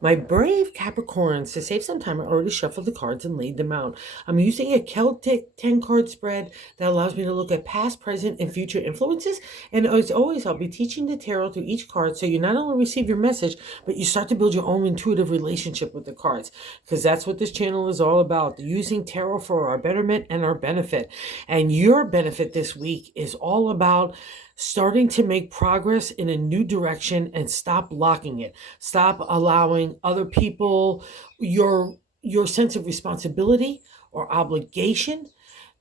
My brave Capricorns, to save some time, I already shuffled the cards and laid them out. I'm using a Celtic 10 card spread that allows me to look at past, present, and future influences. And as always, I'll be teaching the tarot through each card so you not only receive your message, but you start to build your own intuitive relationship with the cards. Because that's what this channel is all about, using tarot for our betterment and our benefit. And your benefit this week is all about starting to make progress in a new direction and stop blocking it. Stop allowing other people your sense of responsibility or obligation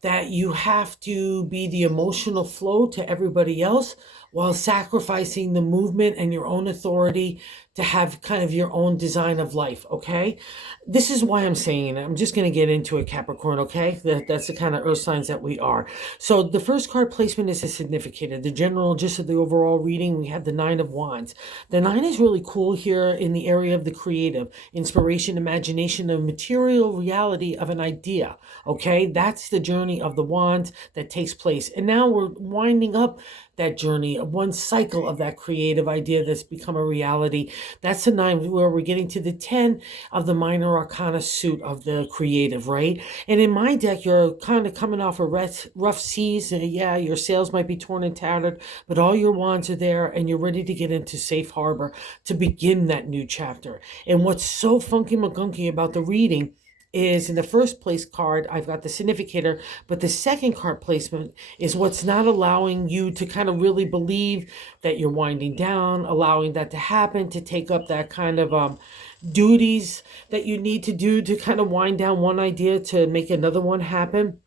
that you have to be the emotional flow to everybody else while sacrificing the movement and your own authority to have kind of your own design of life, okay? This is why I'm saying it. I'm just going to get into it, Capricorn, okay? That's the kind of earth signs that we are. So the first card placement is a significator. The general gist of the overall reading, we have the Nine of Wands. The nine is really cool here in the area of the creative, inspiration, imagination, and material reality of an idea, okay? That's the journey of the wands that takes place. And now we're winding up that journey of one cycle of that creative idea that's become a reality. That's the nine, where we're getting to the 10 of the minor arcana suit of the creative, right? And in my deck, you're kind of coming off a rough seas. Yeah, your sails might be torn and tattered, but all your wands are there and you're ready to get into safe harbor to begin that new chapter. And what's so funky magunky about the reading is, in the first place card, I've got the significator, but the second card placement is what's not allowing you to kind of really believe that you're winding down, allowing that to happen, to take up that kind of duties that you need to do to kind of wind down one idea to make another one happen.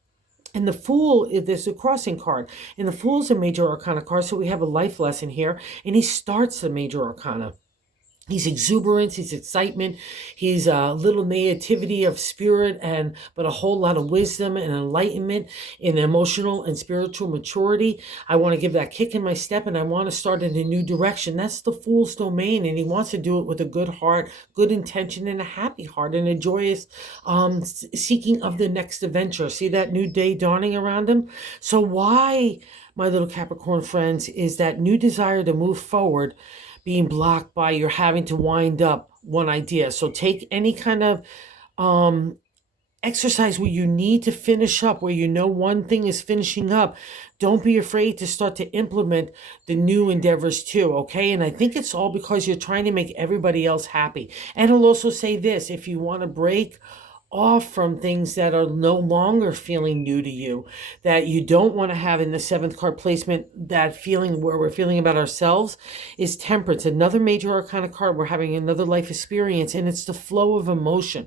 And the Fool, there's a crossing card. And the Fool is a major arcana card, so we have a life lesson here. And he starts the major arcana. He's exuberance, he's excitement, he's a little naivety of spirit, but a whole lot of wisdom and enlightenment in emotional and spiritual maturity. I want to give that kick in my step, and I want to start in a new direction. That's the Fool's domain, and he wants to do it with a good heart, good intention, and a happy heart, and a joyous seeking of the next adventure. See that new day dawning around him? So why, my little Capricorn friends, is that new desire to move forward being blocked by you're having to wind up one idea? So take any kind of exercise where you need to finish up, where you know one thing is finishing up. Don't be afraid to start to implement the new endeavors too, okay? And I think it's all because you're trying to make everybody else happy. And I'll also say this, if you want to break off from things that are no longer feeling new to you, that you don't want to have in the seventh card placement, that feeling where we're feeling about ourselves, is temperance. Another major arcana card. We're having another life experience, and it's the flow of emotion.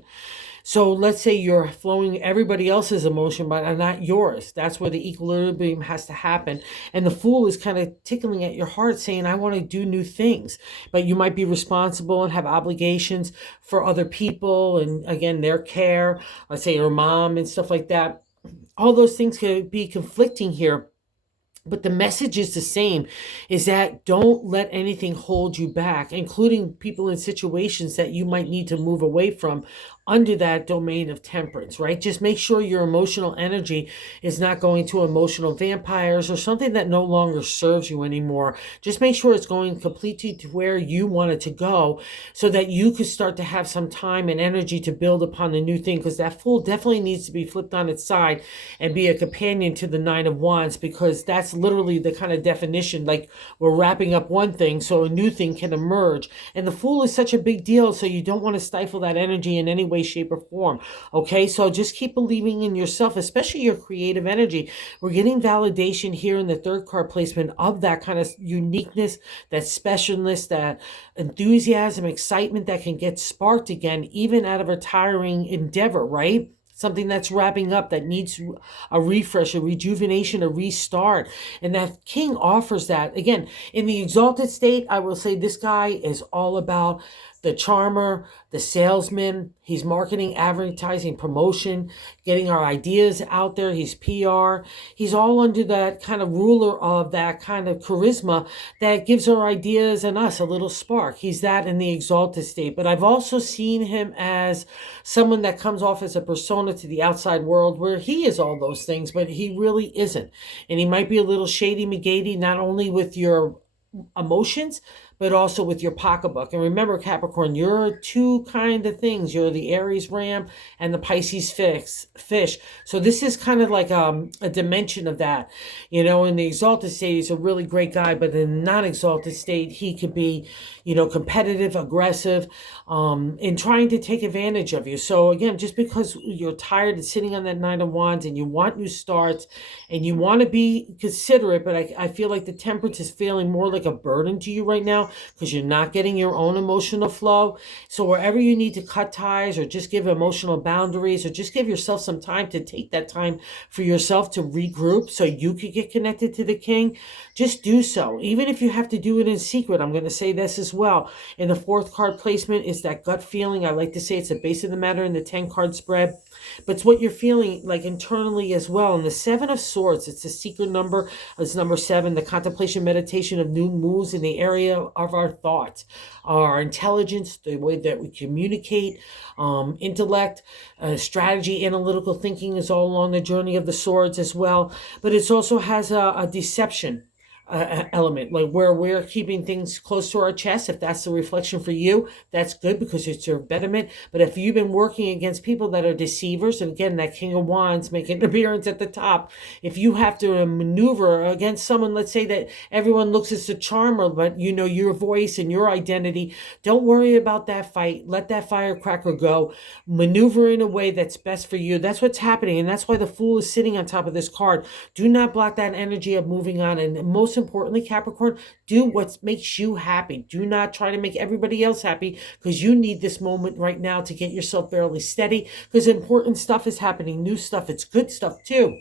So let's say you're flowing everybody else's emotion, but not yours. That's where the equilibrium has to happen. And the Fool is kind of tickling at your heart saying, I want to do new things. But you might be responsible and have obligations for other people and, again, their care. Let's say your mom and stuff like that. All those things could be conflicting here. But the message is the same, is that don't let anything hold you back, including people in situations that you might need to move away from under that domain of temperance, right? Just make sure your emotional energy is not going to emotional vampires or something that no longer serves you anymore. Just make sure it's going completely to where you want it to go so that you could start to have some time and energy to build upon the new thing, because that Fool definitely needs to be flipped on its side and be a companion to the Nine of Wands, because that's literally the kind of definition, like we're wrapping up one thing so a new thing can emerge. And the Fool is such a big deal, so you don't want to stifle that energy in any way, shape, or form. Okay, so just keep believing in yourself, especially your creative energy. We're getting validation here in the third card placement of that kind of uniqueness, that specialness, that enthusiasm, excitement that can get sparked again, even out of a tiring endeavor, right? Something that's wrapping up, that needs a refresh, a rejuvenation, a restart. And that King offers that. Again, in the exalted state, I will say this guy is all about the charmer, the salesman. He's marketing, advertising, promotion, getting our ideas out there. He's PR. He's all under that kind of ruler of that kind of charisma that gives our ideas and us a little spark. He's that in the exalted state. But I've also seen him as someone that comes off as a persona to the outside world where he is all those things, but he really isn't. And he might be a little shady McGady, not only with your emotions, but also with your pocketbook. And remember, Capricorn, you're two kind of things. You're the Aries ram and the Pisces fish. So this is kind of like a dimension of that. In the exalted state, he's a really great guy, but in the non-exalted state, he could be, competitive, aggressive, in trying to take advantage of you. So again, just because you're tired of sitting on that Nine of Wands and you want new starts and you want to be considerate, but I feel like the Temperance is feeling more like a burden to you right now because you're not getting your own emotional flow. So wherever you need to cut ties or just give emotional boundaries or just give yourself some time to take that time for yourself to regroup so you could get connected to the king, just do so. Even if you have to do it in secret, I'm going to say this as well. In the fourth card placement is that gut feeling. I like to say it's the base of the matter in the 10 card spread, but it's what you're feeling like internally as well. And the Seven of Swords, it's a secret number. It's number 7, the contemplation meditation of new moves in the area of our thoughts, our intelligence, the way that we communicate, intellect, strategy, analytical thinking is all along the journey of the swords as well. But it also has a deception element, like where we're keeping things close to our chest. If that's the reflection for you, that's good because it's your betterment. But if you've been working against people that are deceivers, and again, that King of Wands making an appearance at the top, if you have to maneuver against someone, let's say that everyone looks as the charmer, but your voice and your identity, don't worry about that fight. Let that firecracker go. Maneuver in a way that's best for you. That's what's happening, and that's why the Fool is sitting on top of this card. Do not block that energy of moving on, and most importantly, Capricorn, do what makes you happy. Do not try to make everybody else happy because you need this moment right now to get yourself fairly steady because important stuff is happening, new stuff. It's good stuff too.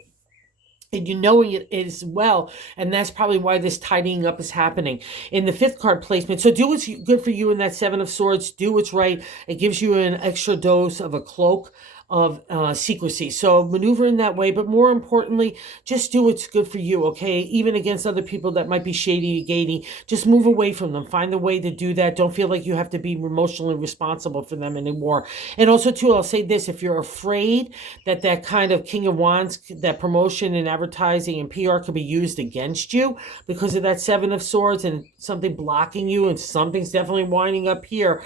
And knowing it as well. And that's probably why this tidying up is happening. In the 5th card placement, so do what's good for you in that 7 of Swords. Do what's right. It gives you an extra dose of a cloak of secrecy. So maneuver in that way, but more importantly, just do what's good for you, okay? Even against other people that might be shady, gady, just move away from them. Find a way to do that. Don't feel like you have to be emotionally responsible for them anymore. And also, too, I'll say this, if you're afraid that that kind of King of Wands, that promotion and advertising and PR could be used against you because of that 7 of Swords and something blocking you and something's definitely winding up here,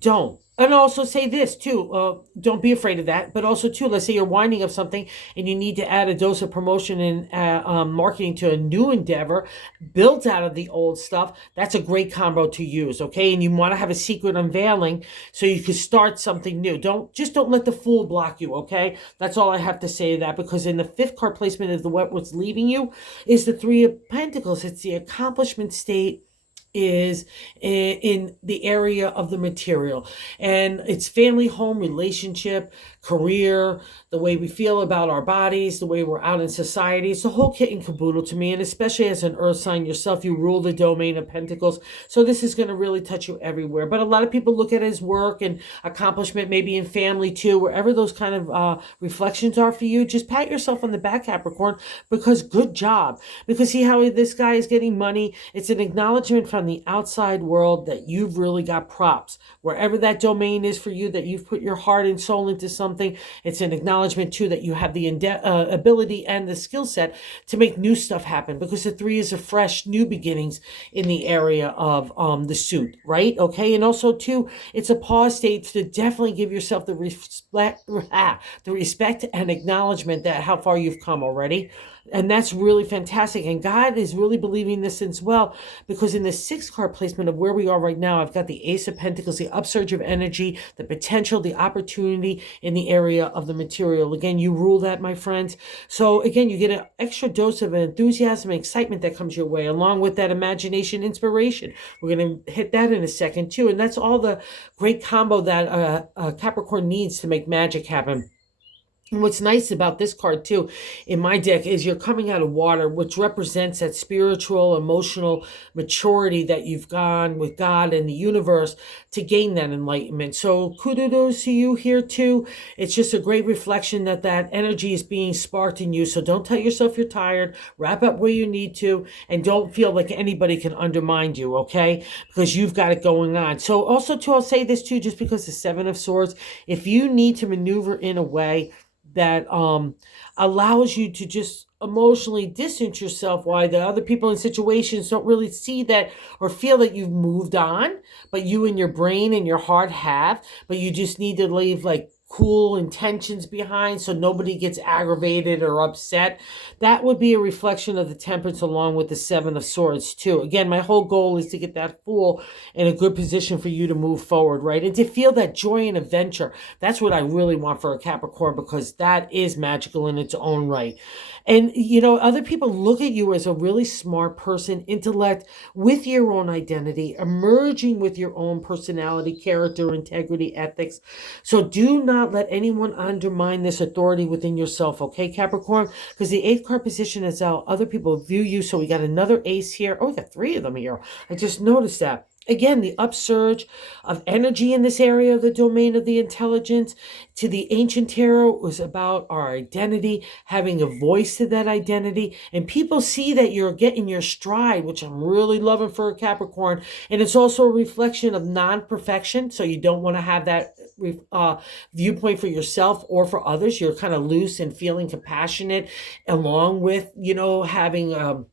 don't. And also say this too, don't be afraid of that. But also too, let's say you're winding up something and you need to add a dose of promotion and marketing to a new endeavor built out of the old stuff. That's a great combo to use, okay? And you want to have a secret unveiling so you can start something new. Don't let the Fool block you, okay? That's all I have to say to that, because in the 5th card placement is what's leaving you is the 3 of Pentacles. It's the accomplishment state is in the area of the material, and it's family, home, relationship, career, the way we feel about our bodies, the way we're out in society. It's the whole kit and caboodle to me, and especially as an earth sign yourself, you rule the domain of Pentacles, so this is going to really touch you everywhere. But a lot of people look at it as work and accomplishment, maybe in family too, wherever those kind of reflections are for you. Just pat yourself on the back, Capricorn, because good job. Because see how this guy is getting money. It's an acknowledgement from the outside world that you've really got props. Wherever that domain is for you, that you've put your heart and soul into something, it's an acknowledgement too that you have the ability and the skill set to make new stuff happen, because the 3 is a fresh new beginnings in the area of the suit, right? Okay. And also too, it's a pause state to definitely give yourself the respect and acknowledgement that how far you've come already. And that's really fantastic. And God is really believing this as well, because in the 6th card placement of where we are right now, I've got the Ace of Pentacles, the upsurge of energy, the potential, the opportunity in the area of the material. Again, you rule that, my friends. So again, you get an extra dose of enthusiasm and excitement that comes your way, along with that imagination, inspiration. We're going to hit that in a second too. And that's all the great combo that Capricorn needs to make magic happen. And what's nice about this card too in my deck is you're coming out of water, which represents that spiritual, emotional maturity that you've gone with God and the universe to gain that enlightenment. So kudos to you here too. It's just a great reflection that that energy is being sparked in you. So don't tell yourself you're tired. Wrap up where you need to, and don't feel like anybody can undermine you, okay? Because you've got it going on. So also too, I'll say this too, just because the 7 of Swords, if you need to maneuver in a way that allows you to just emotionally distance yourself, why the other people in situations don't really see that or feel that you've moved on, but you and your brain and your heart have, but you just need to leave like cool intentions behind so nobody gets aggravated or upset. That would be a reflection of the temperance along with the seven of swords too. Again, my whole goal is to get that fool in a good position for you to move forward, right? And to feel that joy and adventure. That's what I really want for a Capricorn, because that is magical in its own right. And, other people look at you as a really smart person, intellect, with your own identity, emerging with your own personality, character, integrity, ethics. So do not let anyone undermine this authority within yourself, okay, Capricorn? Because the eighth card position is how other people view you. So we got another ace here. Oh, we got three of them here. I just noticed that. Again, the upsurge of energy in this area of the domain of the intelligence to the ancient tarot was about our identity, having a voice to that identity. And people see that you're getting your stride, which I'm really loving for a Capricorn. And it's also a reflection of non-perfection. So you don't want to have that viewpoint for yourself or for others. You're kind of loose and feeling compassionate, along with, having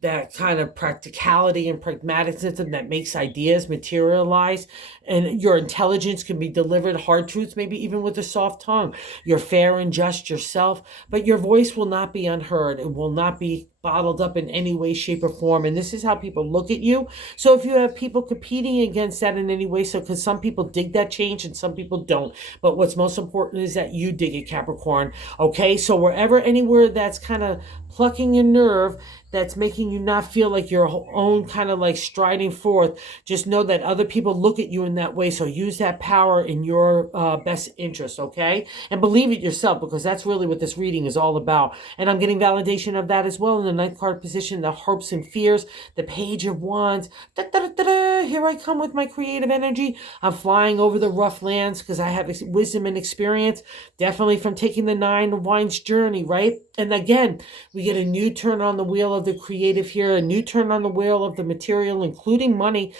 that kind of practicality and pragmatism that makes ideas materialize. And your intelligence can be delivered hard truths, maybe even with a soft tongue. You're fair and just yourself, but your voice will not be unheard. It will not be bottled up in any way, shape, or form. And this is how people look at you. So if you have people competing against that in any way, so because some people dig that change and some people don't. But what's most important is that you dig it, Capricorn. Okay, so anywhere that's kind of plucking your nerve, that's making you not feel like your own kind of like striding forth, just know that other people look at you in that way. So use that power in your best interest, okay? And believe it yourself, because that's really what this reading is all about. And I'm getting validation of that as well in the ninth card position, the hopes and fears, the page of wands. Da, da, da, da, here I come with my creative energy. I'm flying over the rough lands because I have wisdom and experience, definitely from taking the nine of wands journey, right? And again, we get a new turn on the wheel of the creative here, a new turn on the wheel of the material, including money,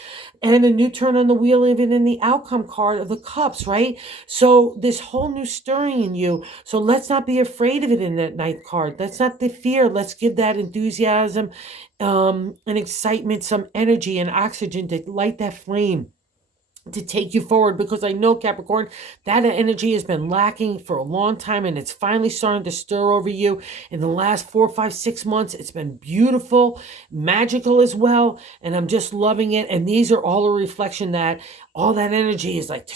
and a new turn on the wheel even in the outcome card of the cups, right? So this whole new stirring in you. So let's not be afraid of it in that ninth card. That's not the fear. Let's give that enthusiasm and excitement, some energy and oxygen to light that flame, to take you forward, because I know, Capricorn, that energy has been lacking for a long time, and it's finally starting to stir over you in the last 4, 5, 6 months. It's been beautiful, magical as well, and I'm just loving it. And these are all a reflection that all that energy is like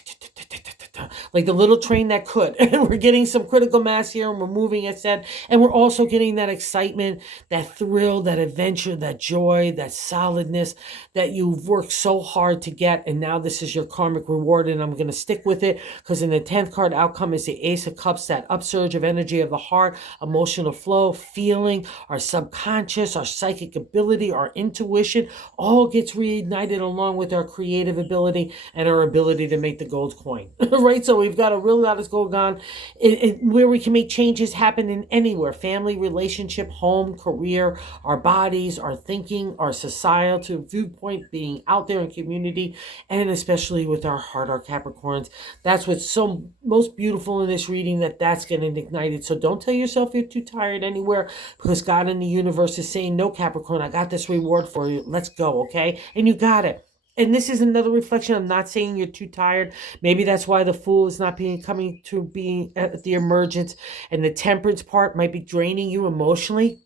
the little train that could. And we're getting some critical mass here, and we're moving, as said, and we're also getting that excitement, that thrill, that adventure, that joy, that solidness that you've worked so hard to get. And now this is your karmic reward, and I'm going to stick with it, because in the 10th card outcome is the Ace of Cups, that upsurge of energy of the heart, emotional flow, feeling, our subconscious, our psychic ability, our intuition, all gets reignited along with our creative ability and our ability to make the gold coin. Right? So we've got a real lot of going on where we can make changes happen in anywhere: family, relationship, home, career, our bodies, our thinking, our societal viewpoint, being out there in community, and especially with our heart, our Capricorns. That's what's so most beautiful in this reading, that's getting ignited. So don't tell yourself you're too tired anywhere, because God in the universe is saying, no, Capricorn, I got this reward for you. Let's go, okay? And you got it. And this is another reflection. I'm not saying you're too tired. Maybe that's why the Fool is not coming to being at the emergence, and the Temperance part might be draining you emotionally,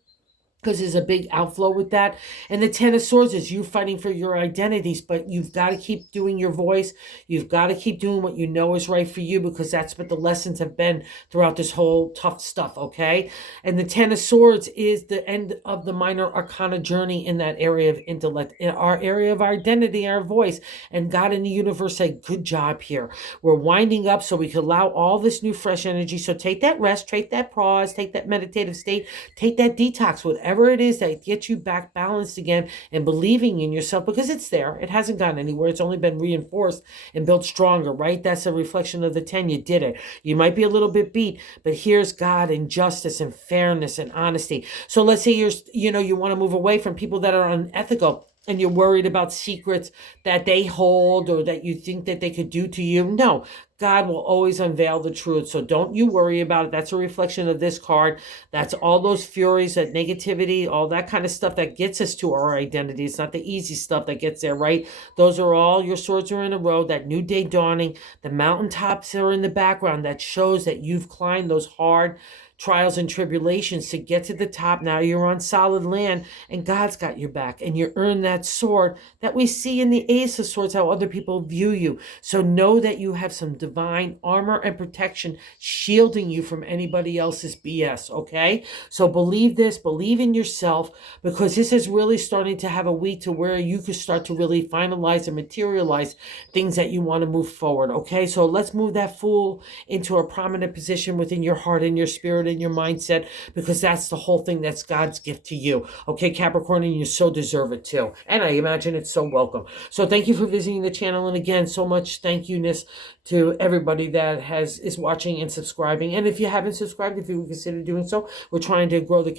because there's a big outflow with that. And the Ten of Swords is you fighting for your identities, but you've got to keep doing your voice. You've got to keep doing what you know is right for you, because that's what the lessons have been throughout this whole tough stuff, okay? And the Ten of Swords is the end of the minor arcana journey in that area of intellect, in our area of our identity, our voice. And God in the universe said, good job here. We're winding up so we can allow all this new fresh energy. So take that rest, take that pause, take that meditative state, take that detox, whatever it is that gets you back balanced again and believing in yourself, because it's there. It hasn't gone anywhere. It's only been reinforced and built stronger, right? That's a reflection of the 10. You did it. You might be a little bit beat, but here's God and justice and fairness and honesty. So let's say you want to move away from people that are unethical, and you're worried about secrets that they hold or that you think that they could do to you. No, God will always unveil the truth. So don't you worry about it. That's a reflection of this card. That's all those furies, that negativity, all that kind of stuff that gets us to our identity. It's not the easy stuff that gets there, right? Those are all your swords are in a row. That new day dawning, the mountaintops are in the background. That shows that you've climbed those hard trials and tribulations to get to the top. Now you're on solid land, and God's got your back, and you earn that sword that we see in the Ace of Swords, how other people view you. So know that you have some divine armor and protection shielding you from anybody else's BS, okay? So believe this, believe in yourself, because this is really starting to have a week to where you could start to really finalize and materialize things that you want to move forward, okay? So let's move that Fool into a prominent position within your heart and your spirit and your mindset, because that's the whole thing. That's God's gift to you, okay, Capricorn, and you so deserve it too. And I imagine it's so welcome. So thank you for visiting the channel, and again, so much thank you-ness to everybody that is watching and subscribing. And if you haven't subscribed, if you would consider doing so, we're trying to grow the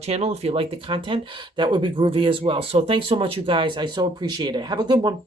channel. If you like the content, that would be groovy as well. So thanks so much, you guys. I so appreciate it. Have a good one.